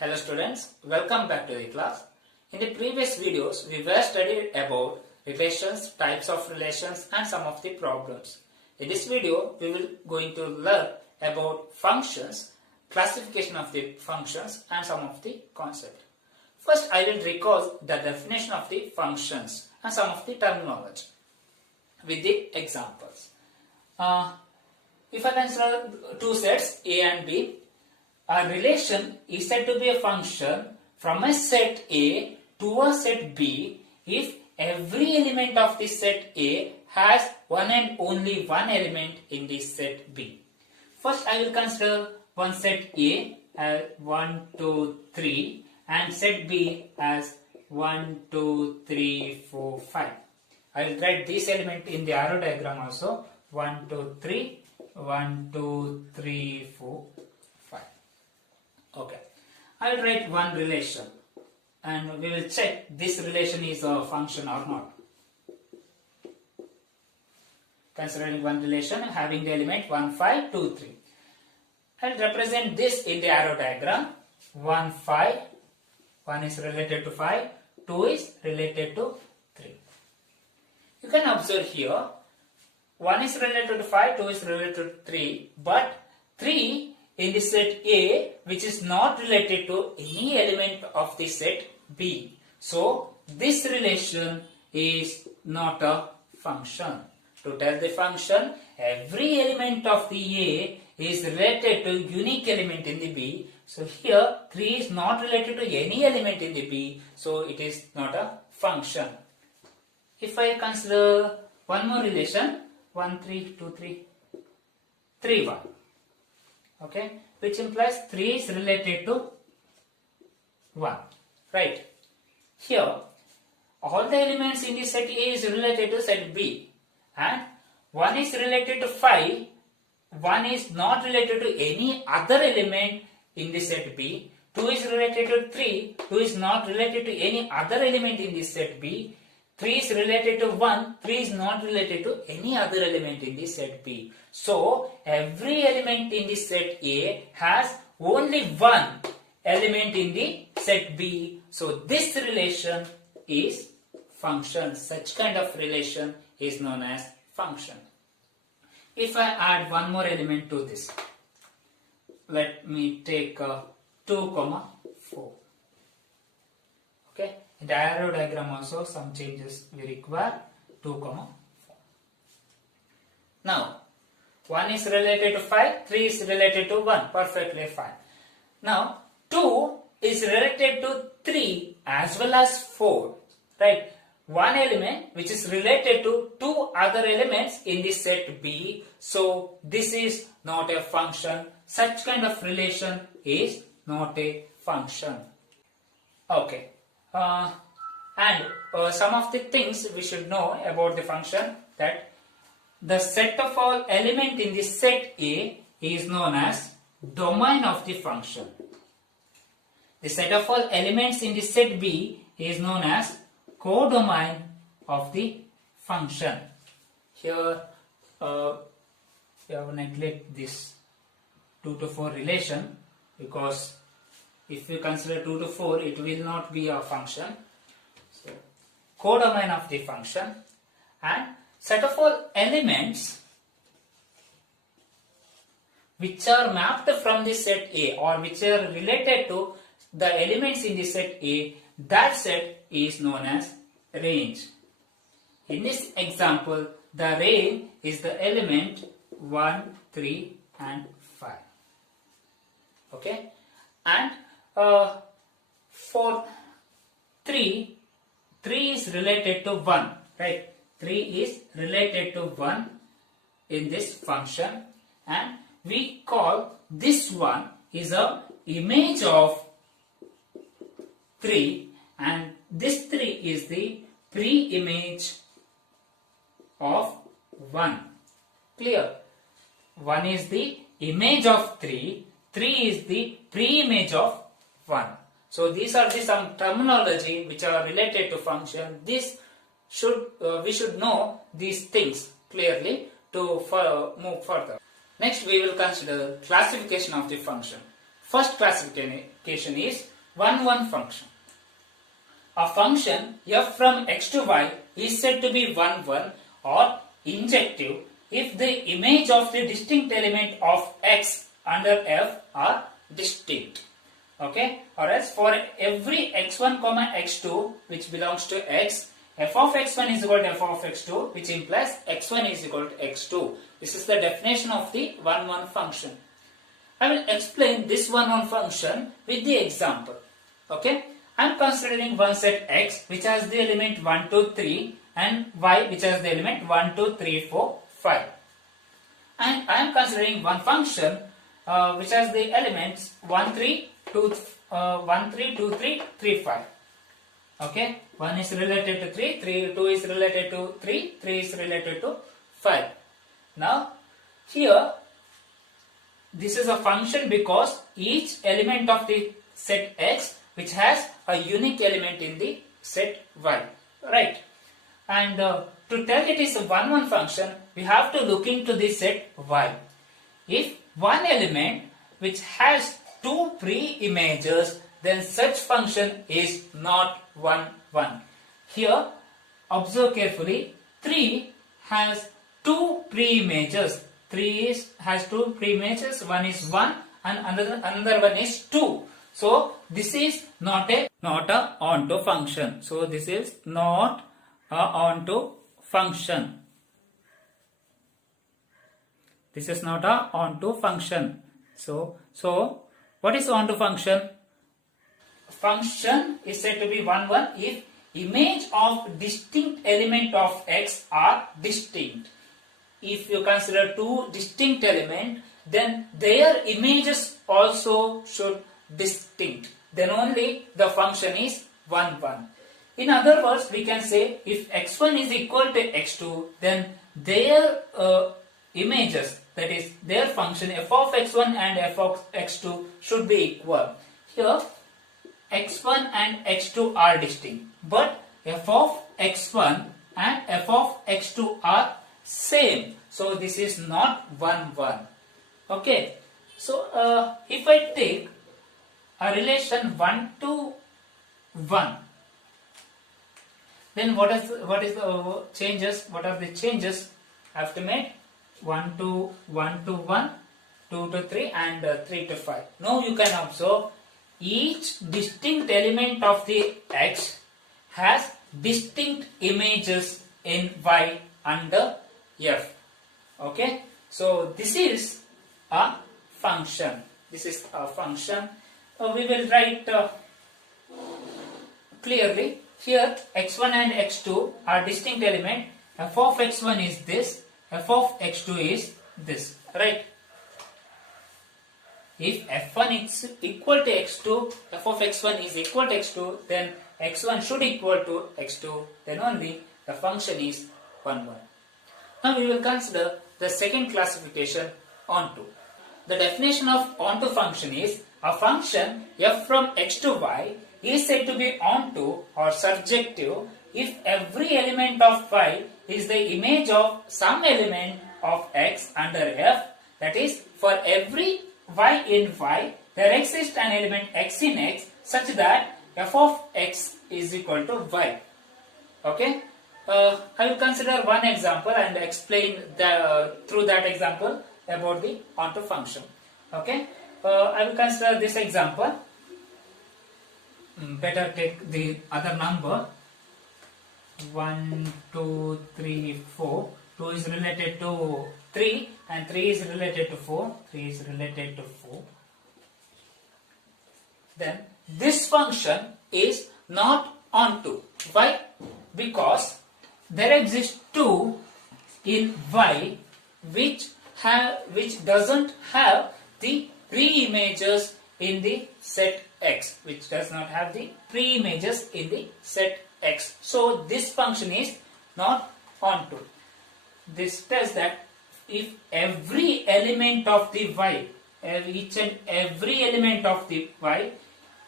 Hello students, welcome back to the class. In the previous videos, we were studied about relations, types of relations and some of the problems. In this video, we will going to learn about functions, classification of the functions and some of the concepts. First, I will recall the definition of the functions and some of the terminology with the examples. If I consider two sets A and B, a relation is said to be a function from a set A to a set B if every element of the set A has one and only one element in the set B. First, I will consider one set A as 1, 2, 3 and set B as 1, 2, 3, 4, 5. I will write this element in the arrow diagram also. 1, 2, 3, 1, 2, 3, 4, 5. Okay. I will write one relation and we will check this relation is a function or not. Considering one relation having the element 1, 5, 2, 3. I will represent this in the arrow diagram. 1, 5. 1 is related to 5. 2 is related to 3. You can observe here 1 is related to 5, 2 is related to 3, but 3 in the set A which is not related to any element of the set B. So this relation is not a function. To tell the function, every element of the A is related to unique element in the B. So here 3 is not related to any element in the B, so it is not a function. If I consider one more relation, 1, 3, 2, 3, 3, 1. Okay, which implies 3 is related to 1. Right. Here, all the elements in the set A is related to set B. And 1 is related to 5. 1 is not related to any other element in the set B. 2 is related to 3. 2 is not related to any other element in the set B. 3 is related to 1, 3 is not related to any other element in the set B. So, every element in the set A has only one element in the set B. So, this relation is function. Such kind of relation is known as function. If I add one more element to this, let me take 2, 4. Okay. In the arrow diagram also some changes we require. 2, 4. Now 1 is related to 5, 3 is related to 1, perfectly fine. Now 2 is related to 3 as well as 4, right? One element which is related to two other elements in the set B, so this is not a function. Such kind of relation is not a function. Okay. And some of the things we should know about the function, that the set of all elements in the set A is known as domain of the function. The set of all elements in the set B is known as codomain of the function. Here we have neglect this 2 to 4 relation, because if we consider 2 to 4 it will not be a function. So, codomain of the function and set of all elements which are mapped from the set A or which are related to the elements in the set A, that set is known as range. In this example, the range is the element 1, 3 and 5. Okay, and for 3 is related to 1, right? 3 is related to 1 in this function, and we call this one is a image of 3, and this 3 is the pre-image of 1. Clear? 1 is the image of 3, 3 is the pre-image of 1. So these are some terminology which are related to function. This should we should know these things clearly to move further. Next we will consider classification of the function. First classification is 1-1 function. A function f from x to y is said to be 1-1 or injective if the image of the distinct element of x under f are distinct. Okay, or else for every x1 comma x2 which belongs to x, f of x1 is equal to f of x2, which implies x1 is equal to x2. This is the definition of the 1-1 function. I will explain this 1-1 function with the example. Okay, I am considering one set x which has the element 1, 2, 3 and y which has the element 1, 2, 3, 4, 5. And I am considering one function which has the elements 1, 3, 2, 3, 3, 5. Okay, 1 is related to 3, 2 is related to 3 is related to 5. Now, here, this is a function because each element of the set x which has a unique element in the set y, right? And to tell it is a 1-1 function, we have to look into the set y. If one element which has two pre-images, then such function is not 1-1. Here, observe carefully, 3 has two pre-images. 3 has two pre-images, one is 1 and another one is 2. So, this is not a onto function. So, this is not a onto function. This is not a onto function. So what is onto function? Function is said to be 1-1 if image of distinct element of x are distinct. If you consider two distinct elements, then their images also should distinct. Then only the function is 1-1. In other words, we can say if x1 is equal to x2, then their images, that is their function f of x1 and f of x2 should be equal. Here x1 and x2 are distinct, but f of x1 and f of x2 are same. So this is not 1-1. Okay. So if I take a relation 1 to 1, then what are the changes I have to make? 1 to 1, 2 to 3 and 3 to 5. Now you can observe each distinct element of the x has distinct images in y under f. Okay, so this is a function. This is a function. We will write clearly here x1 and x2 are distinct element. F of x1 is this, f of x2 is this, right? If f1 is equal to x2, f of x1 is equal to x2, then x1 should equal to x2, then only the function is 1-1. Now we will consider the second classification onto. The definition of onto function is a function f from x to y is said to be onto or surjective if every element of y is the image of some element of x under f, that is, for every y in y there exists an element x in x such that f of x is equal to y. Okay, I will consider one example and explain through that example about the onto function. Okay, I will consider this example. Better take the other number. 1, 2, 3, 4. 2 is related to 3 and 3 is related to 4. 3 is related to 4. Then this function is not onto. Why? Because there exist 2 in y which doesn't have the pre-images in the set x, which does not have the pre-images in the set x. So this function is not onto. This tells that if every element of the y, each and every element of the y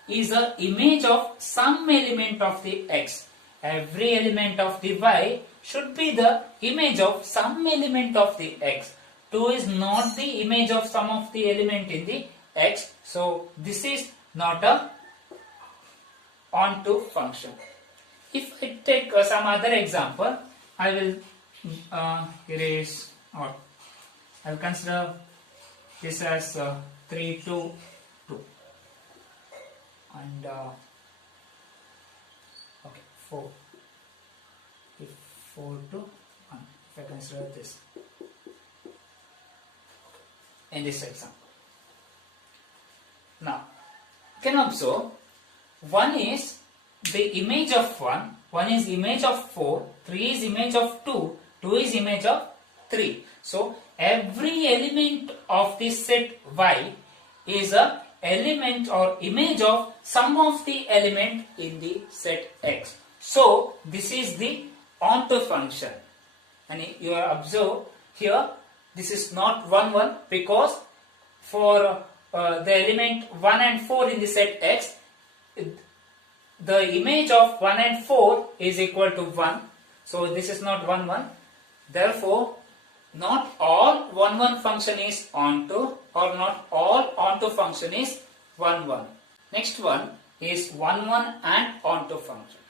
is an image of some element of the x, every element of the y should be the image of some element of the x. 2 is not the image of some of the element in the x. So this is not a onto function. If I take some other example, I will erase, or I will consider this as 3 to 2 and okay, 4. If 4 to 1, if I consider this in this example. Now, you can observe 1 is the image of 1, 1 is image of 4, 3 is image of 2, 2 is image of 3. So, every element of this set Y is a element or image of some of the element in the set X. So, this is the onto function. And you observe here, this is not 1, 1 because for the element 1 and 4 in the set X, the image of 1 and 4 is equal to 1. So this is not 1, 1. Therefore, not all 1, 1 function is onto, or not all onto function is 1, 1. Next one is 1, 1 and onto function.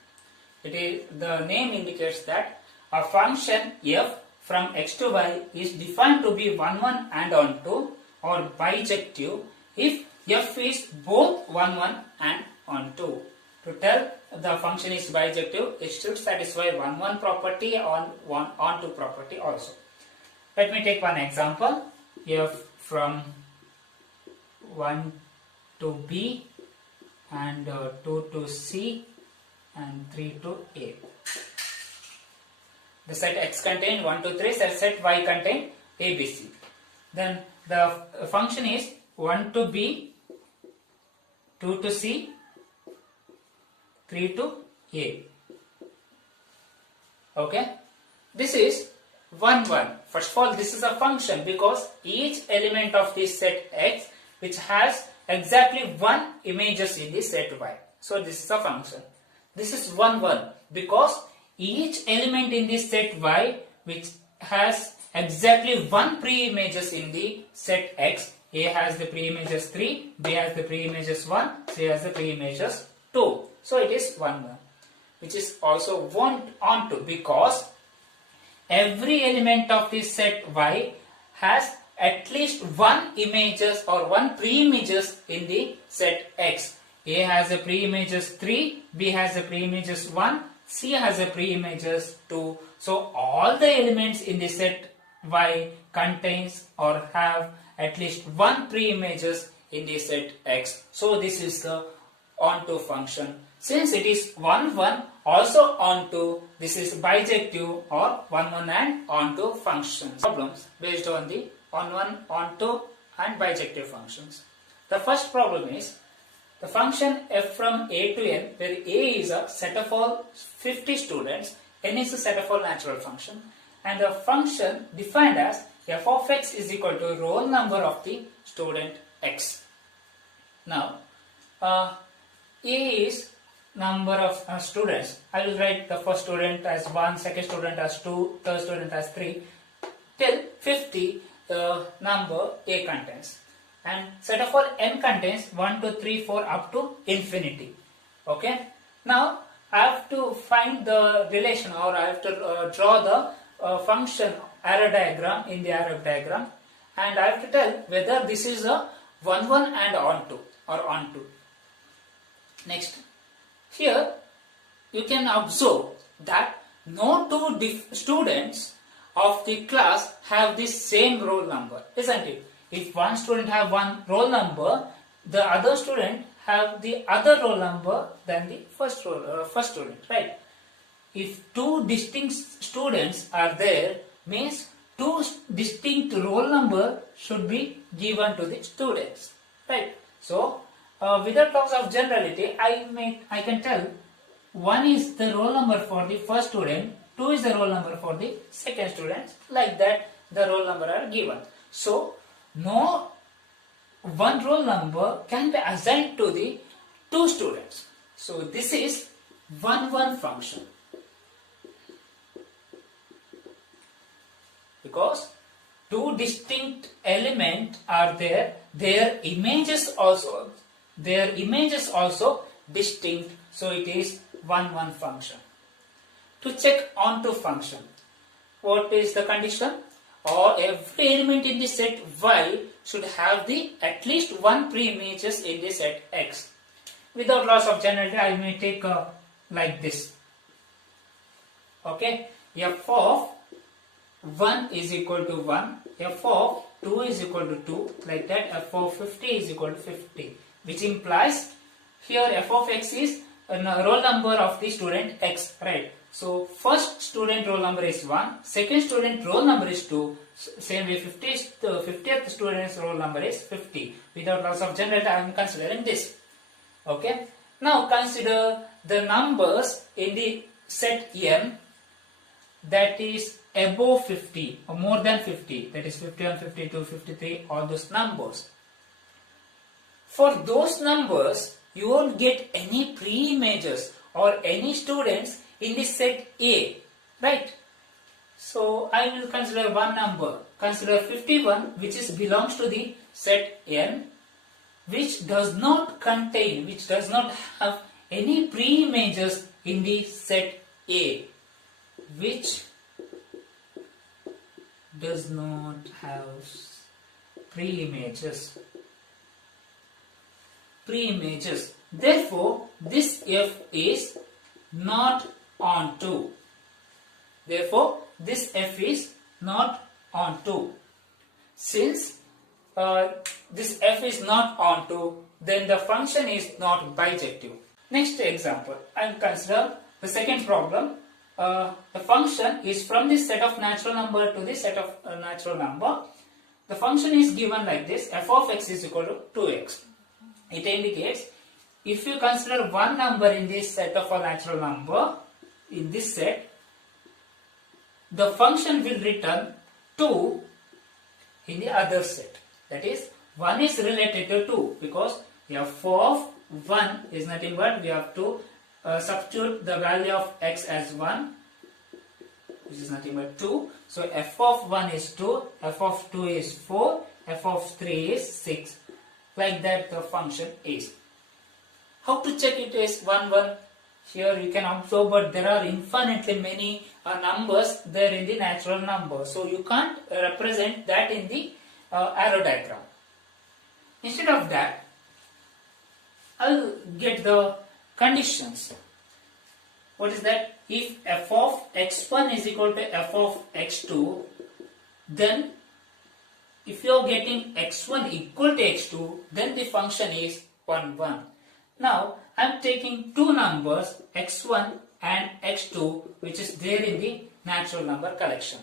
It is, the name indicates that a function f from x to y is defined to be 1, 1 and onto or bijective if f is both 1, 1 and onto. To tell the function is bijective, it should satisfy 1, 1 property on onto property also. Let me take one example. F from 1 to B and 2 to C and 3 to A. The set X contain 1 to 3, set Y contain A, B, C. Then the function is 1 to B, 2 to C, 3 to A. Okay. This is 1, 1. First of all, this is a function because each element of this set X which has exactly 1 images in the set Y. So this is a function. This is 1, 1 because each element in this set Y which has exactly 1 pre-images in the set X. A has the pre-images 3, B has the pre-images 1, C has the pre-images 2. So it is 1, 1, which is also 1 onto because every element of this set Y has at least 1 images or 1 pre-images in the set X. A has a pre-images 3, B has a pre-images 1, C has a pre-images 2. So all the elements in the set Y contains or have at least 1 pre-images in the set X. So this is the onto function. Since it is 1, 1 also onto, this is bijective or 1, 1 and onto functions. Problems based on the 1, 1 onto and bijective functions. The first problem is the function f from a to n, where a is a set of all 50 students, n is a set of all natural function, and the function defined as f of x is equal to roll number of the student x. Now, a is number of students. I will write the first student as 1, second student as 2, third student as 3, till 50 number a contains. And set of all n contains 1, 2, 3, 4 up to infinity. Okay. Now I have to find the relation, or I have to draw the function arrow diagram in the arrow diagram, and I have to tell whether this is a 1, 1 and onto or onto. Next, here you can observe that no two students of the class have the same roll number, isn't it? If one student have one roll number, the other student have the other roll number than the first student, right? If two distinct students are there, means two distinct roll number should be given to the students, right? So, without loss of generality, I can tell 1 is the roll number for the first student, 2 is the roll number for the second student. Like that, the roll number are given. So, no one roll number can be assigned to the two students. So this is 1, 1 function. Because two distinct elements are there, their images also distinct, so it is 1 function. To check onto function, what is the condition? Or every element in the set Y should have at least one pre-images in the set X. Without loss of generality, I may take like this. Okay, f of 1 is equal to 1, f of 2 is equal to 2, like that. F of 50 is equal to 50, which implies here f of x is a roll number of the student X, right? So first student roll number is 1, second student roll number is 2, same way 50th student's roll number is 50. Without loss of generality, I am considering this. Okay, now consider the numbers in the set M that is above 50 or more than 50, that is 51, 52, 53, all those numbers. For those numbers, you won't get any pre-images or any students in the set A, right? So I will consider one number. Consider 51, which belongs to the set N, which does not have any pre-images in the set A, which does not have pre-images. Therefore, this F is not onto. Therefore, this F is not onto. Since this F is not onto, then the function is not bijective. Next example, I will consider the second problem. The function is from this set of natural number to this set of natural number. The function is given like this: f of x is equal to 2x. It indicates if you consider one number in this set of a natural number, in this set, the function will return 2 in the other set. That is, 1 is related to 2 because f of 1 is nothing but we have to substitute the value of x as 1, which is nothing but 2. So f of 1 is 2, f of 2 is 4, f of 3 is 6. Like that the function is. How to check it is 1, 1? Here you can observe, but there are infinitely many numbers there in the natural number. So you can't represent that in the arrow diagram. Instead of that, I'll get the conditions. What is that? If f of x1 is equal to f of x2, then if you are getting x1 equal to x2, then the function is 1, 1. Now, I am taking two numbers, x1 and x2, which is there in the natural number collection.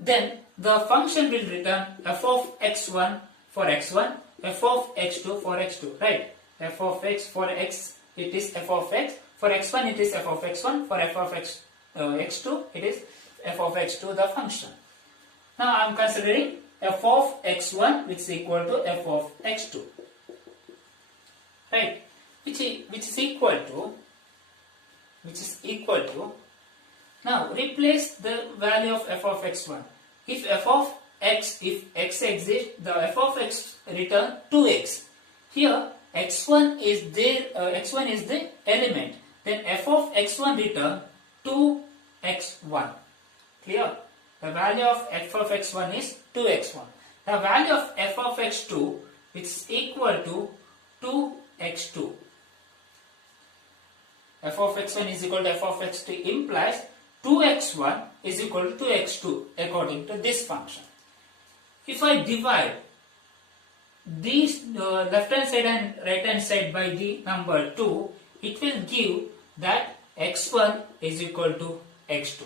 Then, the function will return f of x1 for x1, f of x2 for x2, right? F of x for x, it is f of x. For x1, it is f of x1. For f of x2, it is f of x2, the function. Now, I am considering f of x1, which is equal to f of x2, right? Which is equal to, now replace the value of f of x1. If x exists, the f of x return 2x. Here x1 is there, x1 is the element, then f of x1 return 2x1. Clear? The value of f of x1 is 2x1. The value of f of x2, which is equal to 2x2. F of x1 is equal to f of x2 implies 2x1 is equal to 2x2 according to this function. If I divide these left hand side and right hand side by the number 2, it will give that x1 is equal to x2.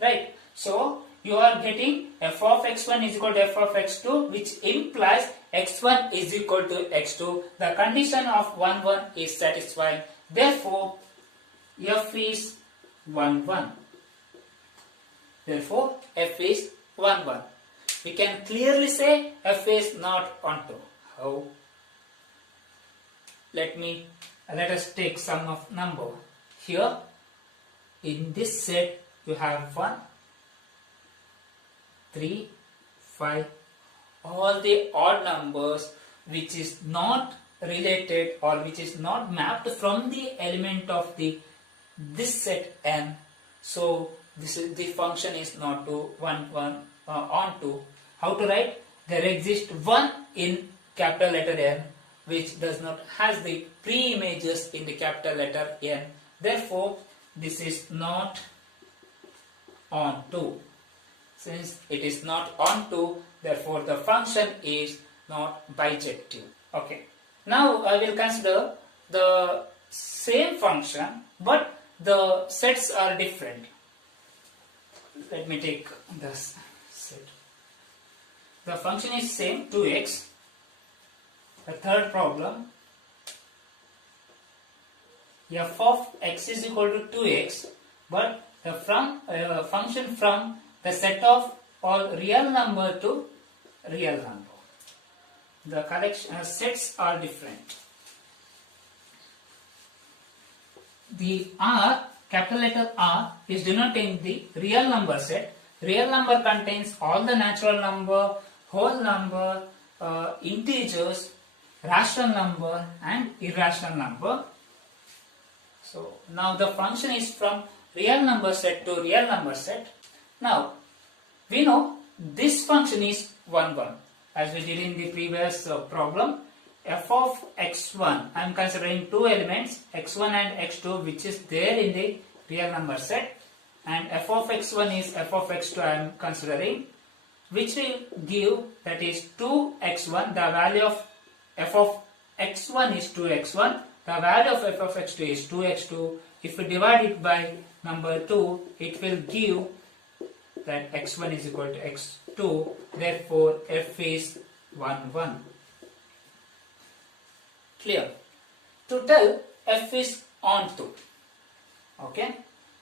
Right? So, you are getting f of x1 is equal to f of x2, which implies x1 is equal to x2. The condition of 1, 1 is satisfied. Therefore, f is 1, 1. Therefore, f is 1, 1. We can clearly say f is not onto. How? Let us take some of number. Here, in this set, you have 1, 3, 5, all the odd numbers which is not related or which is not mapped from the element of this set n. So the function is not to onto. How to write? There exists one in capital letter N which does not has the pre-images in the capital letter N. Therefore, this is not onto. Since it is not onto, therefore the function is not bijective. Okay. Now I will consider the same function, but the sets are different. Let me take this set. The function is same, 2x. The third problem, f of x is equal to 2x, but the function from the set of all real number to real number. The collection sets are different. The R, capital letter R, is denoting the real number set. Real number contains all the natural number, whole number, integers, rational number and irrational number. So now the function is from real number set to real number set. Now we know this function is 1, 1. As we did in the previous problem, f of x1, I am considering two elements, x1 and x2, which is there in the real number set, and f of x1 is f of x2 I am considering, which will give, that is 2x1, the value of f of x1 is 2x1, the value of f of x2 is 2x2. If we divide it by number 2, it will give that x1 is equal to x2, therefore f is 1, 1. Clear? To tell f is onto. Okay?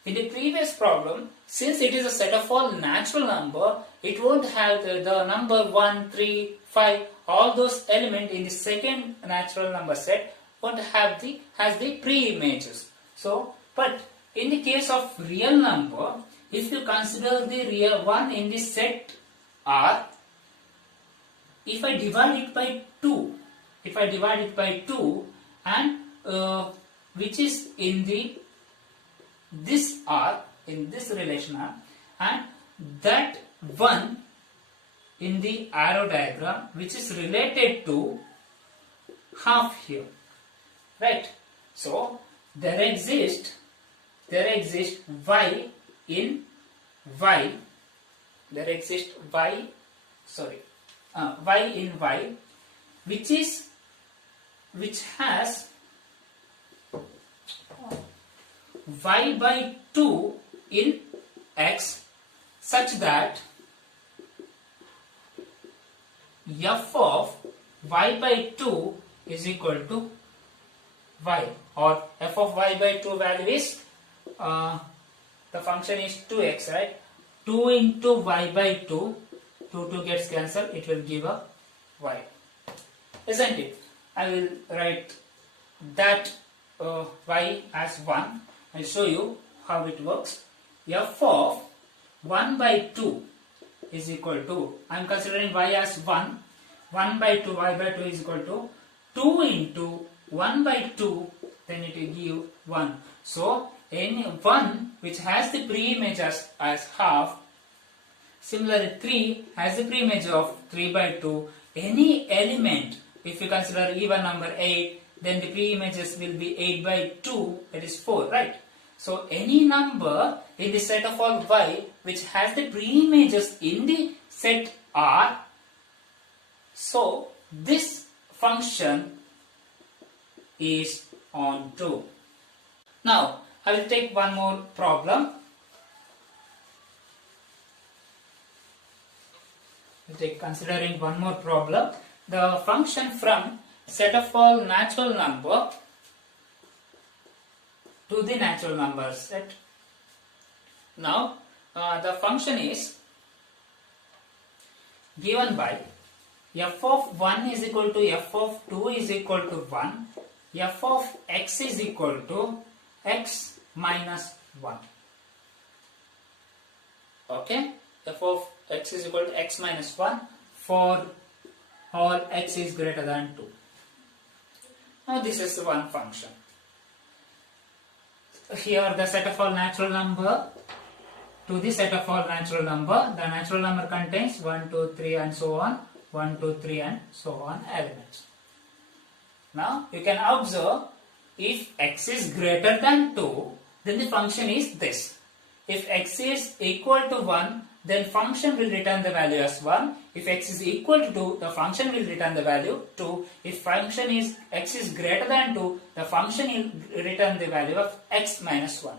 In the previous problem, since it is a set of all natural number, it won't have the number 1, 3, 5, all those elements in the second natural number set won't have has the pre-images. So, but in the case of real number, if you consider the real one in the set R, if I divide it by 2, and which is in this R, in this relation R, and that one in the arrow diagram which is related to half here, right? So there exists y in y, there exists y in y, which has y by 2 in x, such that f of y by 2 is equal to y, or f of y by 2 value is the function is 2x, right? 2 into y by 2, 2 gets cancelled, it will give a y, isn't it? I will write that y as 1 and show you how it works. F of 1 by 2 is equal to, I am considering y as 1, 1 by 2, y by 2 is equal to 2 into 1 by 2, then it will give 1. So any 1 which has the pre-image as half, similarly 3 has the pre-image of 3 by 2, any element, if you consider even number 8, then the pre-images will be 8 by 2, that is 4, right? So any number in the set of all y which has the pre-images in the set R, so this function is onto. Now I will take one more problem. Considering one more problem, the function from set of all natural number to the natural number set. Now the function is given by f of 1 is equal to f of 2 is equal to 1, f of x is equal to x minus 1. Okay, f of x is equal to x minus 1 for all x is greater than 2. Now this is one function. Here the set of all natural number to the set of all natural number. The natural number contains 1, 2, 3 and so on, 1, 2, 3 and so on elements. Now you can observe, if x is greater than 2, then the function is this. If x is equal to 1, then function will return the value as 1. If x is equal to 2, the function will return the value 2. If function is x is greater than 2, the function will return the value of x minus 1.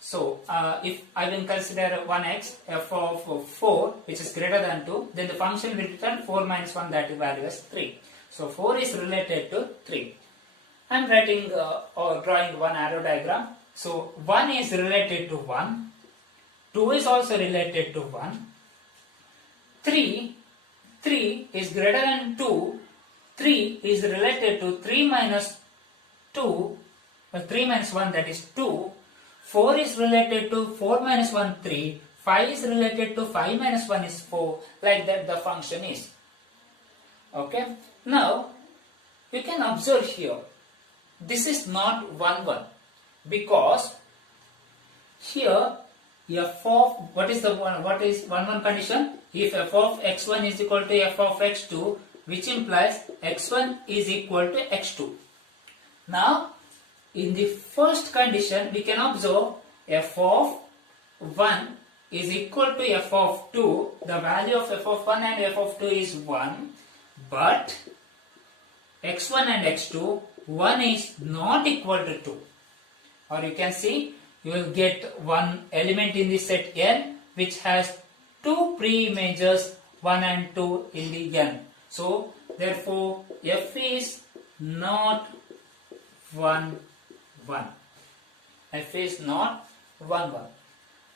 So, if I will consider 1x, f of 4, which is greater than 2, then the function will return 4 minus 1, that is value as 3. So, 4 is related to 3. I am writing or drawing one arrow diagram. So, 1 is related to 1, 2 is also related to 1, 3 is greater than 2, 3 is related to 3 minus 2, 3 minus 1, that is 2, 4 is related to 4 minus 1, 3, 5 is related to 5 minus 1 is 4, like that the function is. Okay. Now, you can observe here, this is not 1, 1, because here f of, what is 1, 1 condition? If f of x1 is equal to f of x2, which implies x1 is equal to x2. Now, in the first condition, we can observe f of 1 is equal to f of 2. The value of f of 1 and f of 2 is 1, but x1 and x2, 1 is not equal to 2. Or you can see, you will get one element in the set n which has two pre-images 1 and 2 in the n. So, therefore, f is not 1, 1. F is not 1, 1.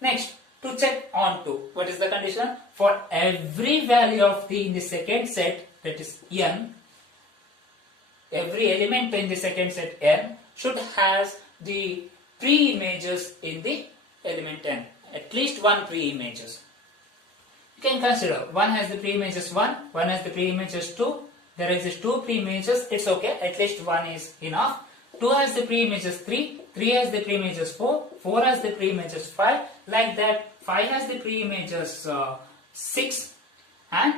Next, to check on 2, what is the condition? For every value of t in the second set, that is n, every element in the second set n should has the pre-images in the element n, at least one pre-images. You can consider 1 has the pre-images 1, 1 has the pre-images 2, there exists 2 pre-images, it's okay, at least 1 is enough. 2 has the pre-images 3, 3 has the pre-images 4, 4 has the pre-images 5, like that 5 has the pre-images 6, and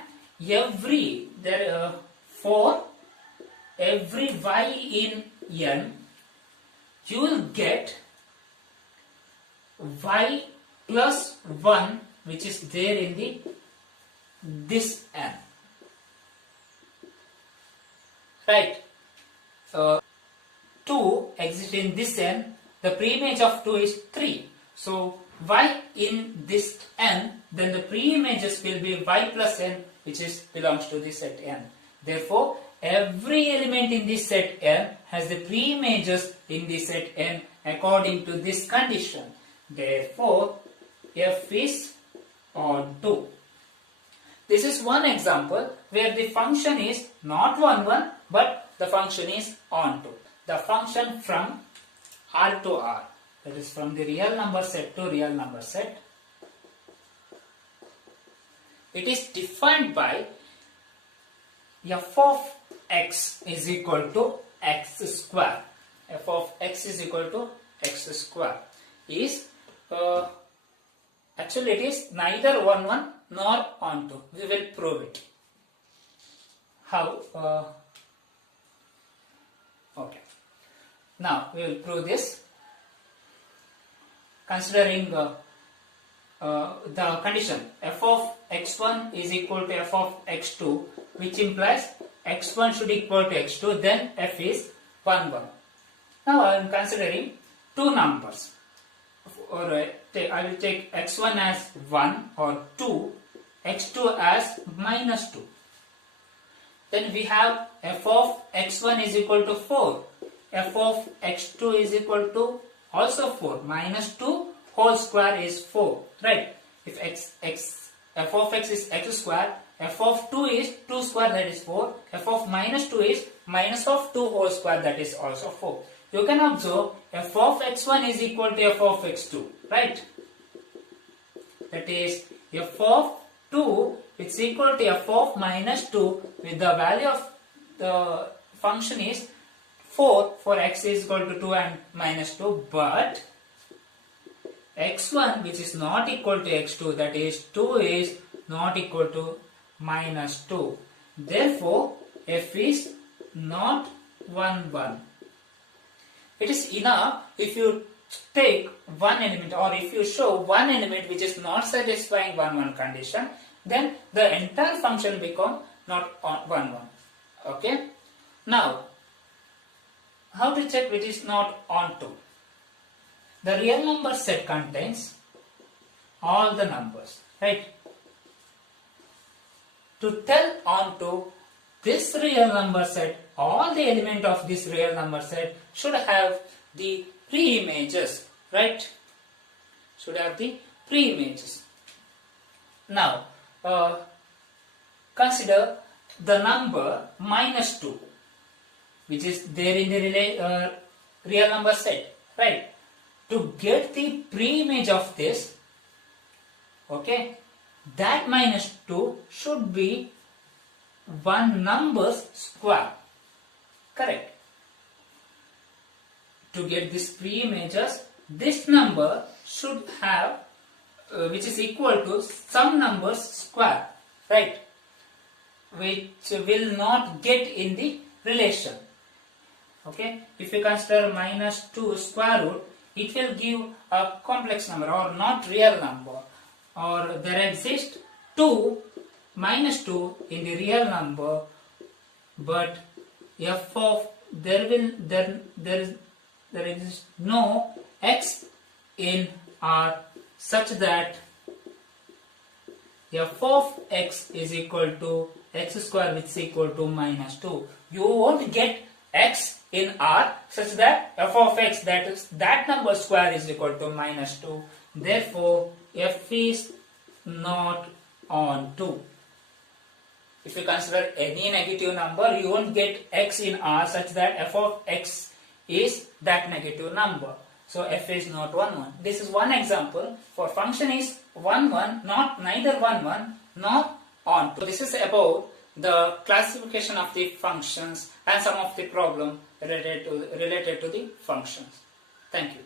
for every y in n, you will get y plus 1 which is there in this n. Right. 2 exists in this n. The pre-image of 2 is 3. So y in this n, then the pre-images will be y plus n, which belongs to this set n. Therefore, every element in this set n has the pre-images in this set n according to this condition. Therefore, f is on 2. This is one example where the function is not 1, 1, but the function is on 2. The function from R to R, that is from the real number set to real number set. It is defined by f of x is equal to x square. F of x is equal to x square is actually it is neither 1, 1 nor on 2. We will prove it. How? Okay. Now we will prove this considering the condition f of x1 is equal to f of x2, which implies x1 should equal to x2, then f is 1, 1. Now I am considering two numbers. I will take x1 as 1 or 2, x2 as minus 2. Then we have f of x1 is equal to 4, f of x2 is equal to also 4, minus 2 whole square is 4, right? If f of x is x square, f of 2 is 2 square, that is 4, f of minus 2 is minus of 2 whole square, that is also 4. You can observe f of x1 is equal to f of x2, right? That is, f of 2 is equal to f of minus 2 with the value of the function is 4 for x is equal to 2 and minus 2, but x1 which is not equal to x2, that is 2 is not equal to minus 2. Therefore, f is not 1, 1. It is enough if you take one element, or if you show one element which is not satisfying 1, 1 condition, then the entire function become not on 1, 1. Okay. Now, how to check which is not on 2? The real number set contains all the numbers, right? To tell on to this real number set, all the element of this real number set should have the pre-images, right? Should have the pre-images. Now, consider the number minus 2, which is there in the real number set, right? To get the pre-image of this, okay, that minus 2 should be one number's square, correct? To get this pre-images, this number should have which is equal to some number's square, right? Which will not get in the relation. Okay, if you consider minus 2 square root, it will give a complex number or not real number, or there exists 2 minus 2 in the real number, but f of there is no x in R such that f of x is equal to x square, which is equal to minus 2. You won't get x in R such that f of x, that is that number square, is equal to minus 2. Therefore, f is not on 2. If you consider any negative number, you won't get x in R such that f of x is that negative number. So f is not 1, 1. This is one example for function is 1, 1, not neither 1, 1 nor on 2. So this is about the classification of the functions and some of the problem related to the functions. Thank you.